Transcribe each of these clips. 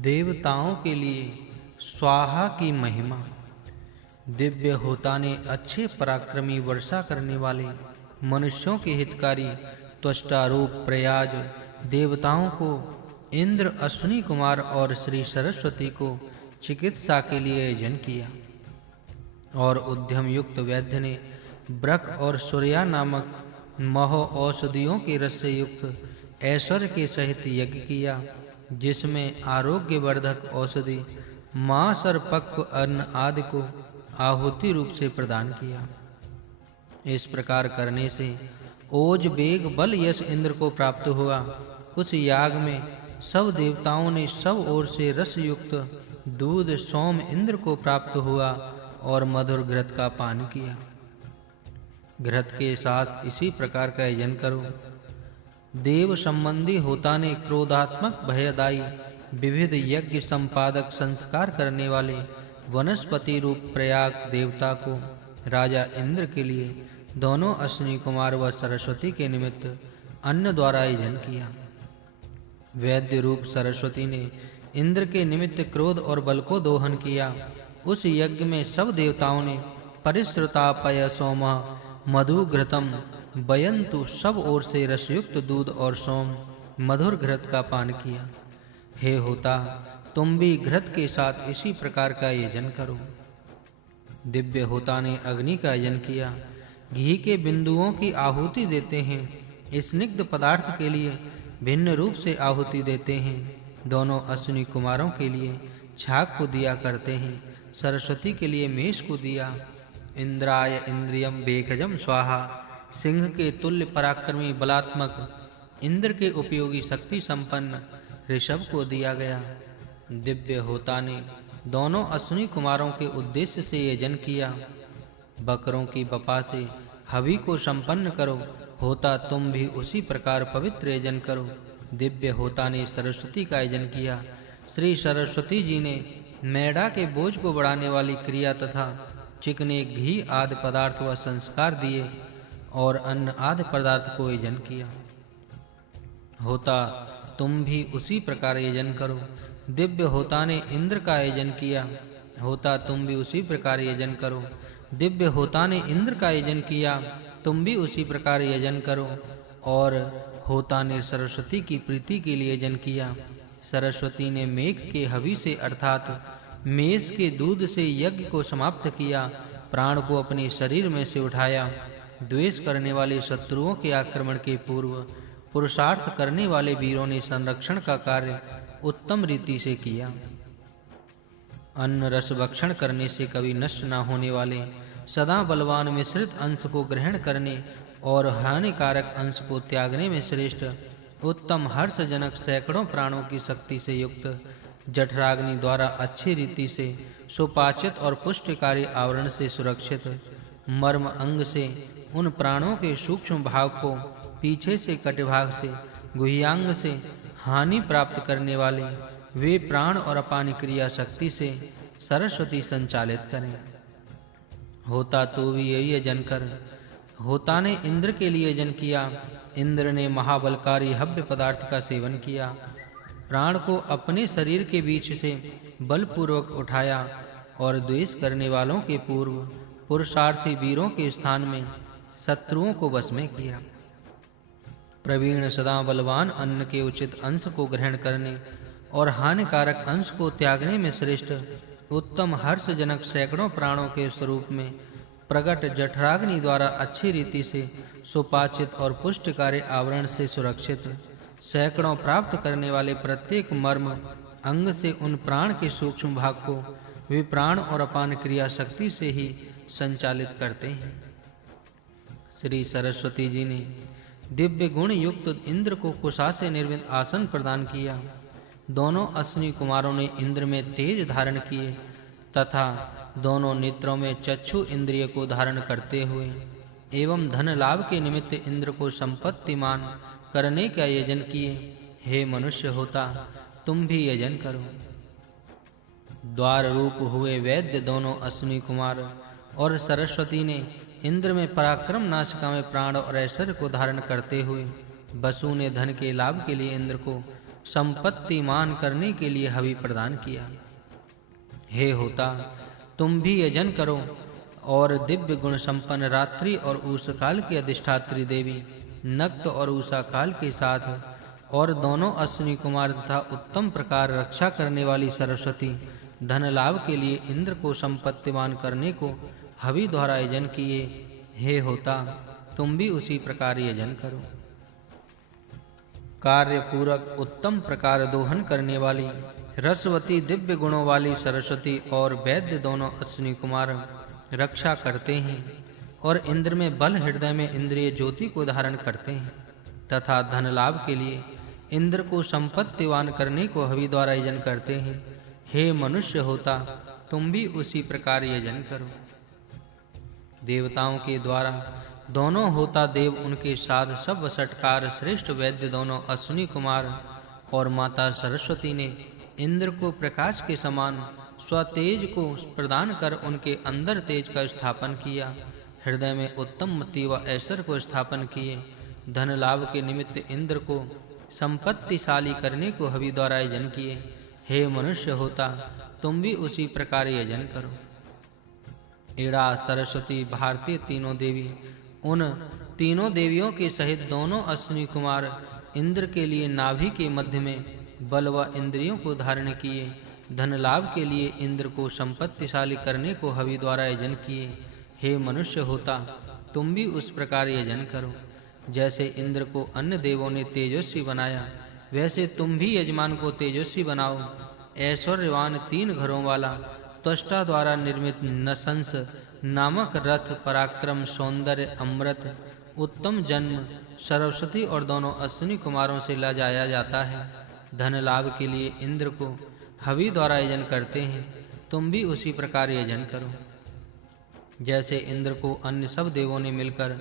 देवताओं के लिए स्वाहा की महिमा। दिव्य होता ने अच्छे पराक्रमी वर्षा करने वाले मनुष्यों के हितकारी त्वष्टा रूप प्रयाज देवताओं को इंद्र अश्विनी कुमार और श्री सरस्वती को चिकित्सा के लिए यजन किया और उद्यम युक्त वैद्य ने ब्रक और सूर्या नामक महो औषधियों के रस से युक्त ऐश्वर्य के सहित यज्ञ किया जिसमें आरोग्य वर्धक औषधि मांस और पक्व अन्न आदि को आहुति रूप से प्रदान किया। इस प्रकार करने से ओज वेग बल यश इंद्र को प्राप्त हुआ। उस याग में सब देवताओं ने सब ओर से रस युक्त दूध सोम इंद्र को प्राप्त हुआ और मधुर घृत का पान किया। घृत के साथ इसी प्रकार का यजन करो। देव संबंधी होता ने क्रोधात्मक भयदायी विविध यज्ञ संपादक संस्कार करने वाले वनस्पति रूप प्रयाग देवता को राजा इंद्र के लिए दोनों अश्विनी कुमार व सरस्वती के निमित्त अन्न द्वारा यजन किया। वैद्य रूप सरस्वती ने इंद्र के निमित्त क्रोध और बल को दोहन किया। उस यज्ञ में सब देवताओं ने परिश्रुतापय सोम मधु घृतम बयंतु सब ओर से रसयुक्त दूध और सोम मधुर घृत का पान किया। हे होता, तुम भी घृत के साथ इसी प्रकार का यजन करो। दिव्य होता ने अग्नि का यजन किया। घी के बिंदुओं की आहुति देते हैं। स्निग्ध पदार्थ के लिए भिन्न रूप से आहुति देते हैं। दोनों अश्विनी कुमारों के लिए छाग को दिया करते हैं। सरस्वती के लिए मेष को दिया। इंद्राय इंद्रियम बेखजम स्वाहा सिंह के तुल्य पराक्रमी बलात्मक इंद्र के उपयोगी शक्ति संपन्न ऋषभ को दिया गया। दिव्य होता ने दोनों अश्विनी कुमारों के उद्देश्य से यजन किया। बकरों की बपा से हवि को संपन्न करो। होता, तुम भी उसी प्रकार पवित्र यजन करो। दिव्य होता ने सरस्वती का यजन किया। श्री सरस्वती जी ने मैड़ा के बोझ को बढ़ाने वाली क्रिया तथा चिकने घी आदि पदार्थ व संस्कार दिए और अन्न आदि पदार्थ को यजन किया। होता, तुम भी उसी प्रकार यजन करो। दिव्य होता ने इंद्र का यजन किया। होता, तुम भी उसी प्रकार यजन करो। दिव्य होता ने इंद्र का यजन किया। तुम भी उसी प्रकार यजन करो। और होता ने सरस्वती की प्रीति के लिए यजन किया। सरस्वती ने मेघ के हवि से अर्थात मेष के दूध से यज्ञ को समाप्त किया। प्राण को अपने शरीर में से उठाया। द्वेष करने वाले शत्रुओं के आक्रमण के पूर्व पुरुषार्थ करने वाले वीरों ने संरक्षण का कार्य उत्तम रीति से किया। अन्न रस भक्षण करने से कभी नष्ट न होने वाले सदा बलवान मिश्रित अंश को ग्रहण करने और हानिकारक अंश को त्यागने में श्रेष्ठ उत्तम हर्षजनक सैकड़ों प्राणों की शक्ति से युक्त जठराग्नि द्वारा अच्छी रीति से सुपाचित और पुष्टिकारी आवरण से सुरक्षित मर्म अंग से उन प्राणों के सूक्ष्म भाग को पीछे से कटिभाग से गुह्यांग से हानि प्राप्त करने वाले वे प्राण और अपान क्रिया शक्ति से सरस्वती संचालित करें। होता, तो भी यही यजन कर। होता ने इंद्र के लिए यजन किया। इंद्र ने महाबलकारी हव्य पदार्थ का सेवन किया। प्राण को अपने शरीर के बीच से बलपूर्वक उठाया और द्वेष करने वालों के पूर्व पुरुषार्थी वीरों के स्थान में शत्रुओं को वश में किया। प्रवीण सदा बलवान अन्न के उचित अंश को ग्रहण करने और हानिकारक अंश को त्यागने में श्रेष्ठ उत्तम हर्षजनक सैकड़ों प्राणों के स्वरूप में प्रकट जठराग्नि द्वारा अच्छी रीति से सुपाचित और पुष्टिकारी आवरण से सुरक्षित सैकड़ों प्राप्त करने वाले प्रत्येक मर्म अंग से उन प्राण के सूक्ष्म भाग को वे प्राण और अपान क्रिया शक्ति से ही संचालित करते हैं। श्री सरस्वती जी ने दिव्य गुण युक्त इंद्र को कुशा से निर्मित आसन प्रदान किया। दोनों अश्विनी कुमारों ने इंद्र में तेज धारण किए तथा दोनों नेत्रों में चक्षु इंद्रिय को धारण करते हुए एवं धन लाभ के निमित्त इंद्र को संपत्तिमान करने का यजन किए। हे मनुष्य होता, तुम भी यजन करो। द्वार रूप हुए वैद्य दोनों अश्विनी कुमार और सरस्वती ने इंद्र में पराक्रम नासिका में प्राण और ऐश्वर्य को धारण करते हुए वसु ने धन के लाभ के लिए इंद्र को संपत्तिमान करने के लिए हवि प्रदान किया। हे होता, तुम भी यजन करो और दिव्य गुण संपन्न रात्रि और उषा काल की अधिष्ठात्री देवी नक्त और उषा काल के साथ और दोनों अश्विनी कुमार तथा उत्तम प्रकार रक्षा करने वाली सरस्वती धन लाभ के लिए इंद्र को संपत्तिमान करने को हवि द्वारा यजन किए। हे होता, तुम भी उसी प्रकार यजन करो। कार्य पूरक उत्तम प्रकार दोहन करने वाली रसवती दिव्य गुणों वाली सरस्वती और वैद्य दोनों अश्विनी कुमार रक्षा करते हैं और इंद्र में बल हृदय में इंद्रिय ज्योति को धारण करते हैं तथा धन लाभ के लिए इंद्र को संपत्तिवान करने को हवि द्वारा यजन करते हैं। हे मनुष्य होता, तुम भी उसी प्रकार यजन करो। देवताओं के द्वारा दोनों होता देव उनके साथ सब वसटकार श्रेष्ठ वैद्य दोनों अश्विनी कुमार और माता सरस्वती ने इंद्र को प्रकाश के समान स्वतेज को प्रदान कर उनके अंदर तेज का स्थापन किया। हृदय में उत्तम मति व ऐश्वर्य को स्थापन किए। धन लाभ के निमित्त इंद्र को संपत्तिशाली करने को हवि द्वारा यजन किए। हे मनुष्य होता, तुम भी उसी प्रकार यजन करो। इड़ा, सरस्वती, भारती तीनों देवी उन तीनों देवियों के सहित दोनों अश्विनी कुमार इंद्र के लिए नाभि के मध्य में बल व इंद्रियों को धारण किए। धन लाभ के लिए इंद्र को संपत्तिशाली करने को हवि द्वारा यजन किए। हे मनुष्य होता, तुम भी उस प्रकार यजन करो। जैसे इंद्र को अन्य देवों ने तेजस्वी बनाया, वैसे तुम भी यजमान को तेजस्वी बनाओ। ऐश्वर्यवान 3 घरों वाला त्वष्टा द्वारा निर्मित नसंस नामक रथ पराक्रम, सौंदर्य, अमृत, उत्तम जन्म सरस्वती और दोनों अश्विनी कुमारों से ला जाया जाता है। धन लाभ के लिए इंद्र को हवि द्वारा यजन करते हैं। तुम भी उसी प्रकार यजन करो। जैसे इंद्र को अन्य सब देवों ने मिलकर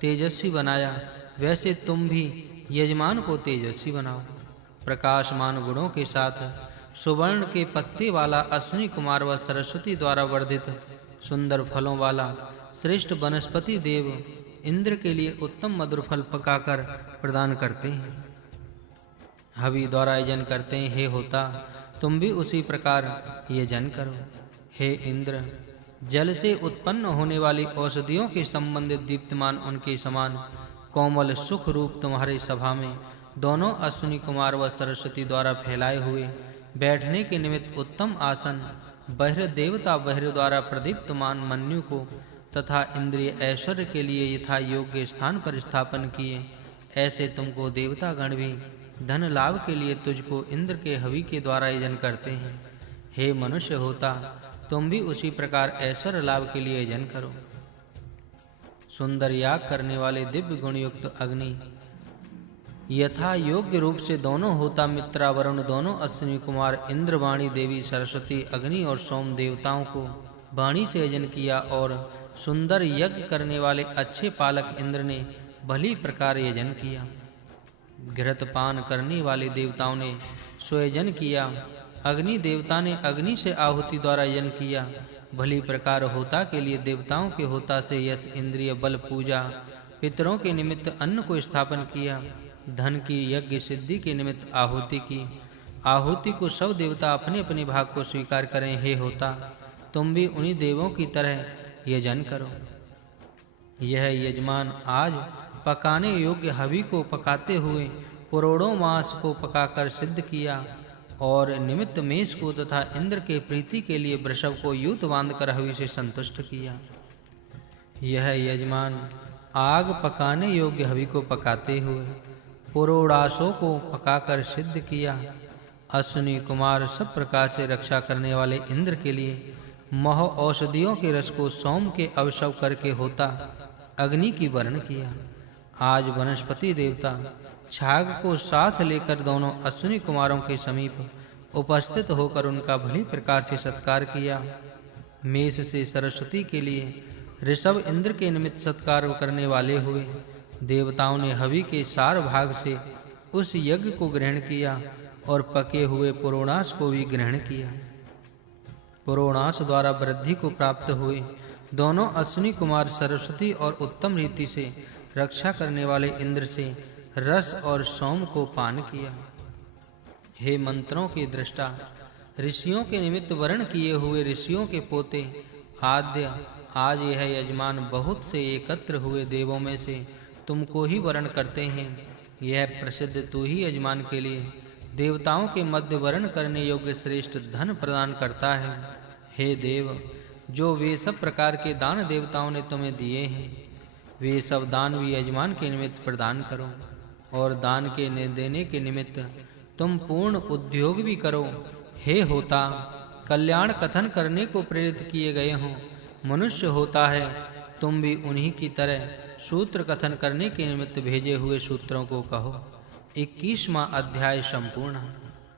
तेजस्वी बनाया, वैसे तुम भी यजमान को तेजस्वी बनाओ। प्रकाशमान गुणों के साथ सुवर्ण के पत्ते वाला अश्विनी कुमार व सरस्वती द्वारा वर्धित सुंदर फलों वाला श्रेष्ठ वनस्पति देव इंद्र के लिए उत्तम मधुर फल पकाकर प्रदान करते हैं, हवि द्वारा यजन करते हैं। हे होता, तुम भी उसी प्रकार यजन करो। हे इंद्र, जल से उत्पन्न होने वाली औषधियों के संबंधित दीप्तमान उनके समान कोमल सुख रूप तुम्हारे सभा में दोनों अश्विनी कुमार व सरस्वती द्वारा फैलाए हुए बैठने के निमित्त उत्तम आसन बहिर देवता बहिर द्वारा प्रदीप्तमान मन्यु को तथा इंद्रिय ऐश्वर्य के लिए यथा योग्य स्थान पर स्थापन किए। ऐसे तुमको देवता गण भी धन लाभ के लिए तुझको इंद्र के हवि के द्वारा यजन करते हैं। हे मनुष्य होता, तुम भी उसी प्रकार ऐश्वर्य लाभ के लिए यजन करो। सुंदर याग करने वाले दिव्य गुणयुक्त अग्नि यथा योग्य रूप से दोनों होता मित्रा वरुण दोनों अश्विनी कुमार इंद्र, वाणी देवी सरस्वती, अग्नि और सोम देवताओं को वाणी से यजन किया और सुंदर यज्ञ करने वाले अच्छे पालक इंद्र ने भली प्रकार यजन किया। घृत पान करने वाले देवताओं ने स्वयजन किया। अग्नि देवता ने अग्नि से आहुति द्वारा यजन किया। भली प्रकार होता के लिए देवताओं के होता से यश, इंद्रिय बल, पूजा, पितरों के निमित्त अन्न को स्थापन किया। धन की यज्ञ सिद्धि के निमित्त आहुति की। आहुति को सब देवता अपने अपने भाग को स्वीकार करें। हे होता, तुम भी उन्हीं देवों की तरह यजन करो। यह यजमान आज पकाने योग्य हवि को पकाते हुए पुरोड़ों मांस को पकाकर सिद्ध किया और निमित्त मेष को तथा इंद्र के प्रीति के लिए वृषभ को यूत बांधकर हवि से संतुष्ट किया। यह यजमान आग पकाने योग्य हवि को पकाते हुए पुरोड़ासों को पकाकर सिद्ध किया। अश्विनी कुमार सब प्रकार से रक्षा करने वाले इंद्र के लिए मह औषधियों के रस को सोम के अवशव करके होता अग्नि की वर्ण किया। आज वनस्पति देवता छाग को साथ लेकर दोनों अश्विनी कुमारों के समीप उपस्थित होकर उनका भली प्रकार से सत्कार किया। मेष से सरस्वती के लिए ऋषभ इंद्र के निमित्त सत्कार करने वाले हुए। देवताओं ने हवि के सार भाग से उस यज्ञ को ग्रहण किया और पके हुए पुरोणास को भी ग्रहण किया। पुरोणास द्वारा वृद्धि को प्राप्त हुए दोनों अश्विनी कुमार सरस्वती और उत्तम रीति से रक्षा करने वाले इंद्र से रस और सोम को पान किया। हे मंत्रों के दृष्टा, ऋषियों के निमित्त वर्ण किए हुए ऋषियों के पोते आद्य, आज यह यजमान बहुत से एकत्र हुए देवों में से तुमको ही वर्ण करते हैं। यह प्रसिद्ध तू ही यजमान के लिए देवताओं के मध्य वर्ण करने योग्य श्रेष्ठ धन प्रदान करता है। हे देव, जो वे सब प्रकार के दान देवताओं ने तुम्हें दिए हैं, वे सब दान भी यजमान के निमित्त प्रदान करो, और दान के देने के निमित्त तुम पूर्ण उद्योग भी करो। हे होता, कल्याण कथन करने को प्रेरित किए गए हो मनुष्य होता है, तुम भी उन्हीं की तरह सूत्र कथन करने के निमित्त भेजे हुए सूत्रों को कहो। 21वां अध्याय संपूर्ण।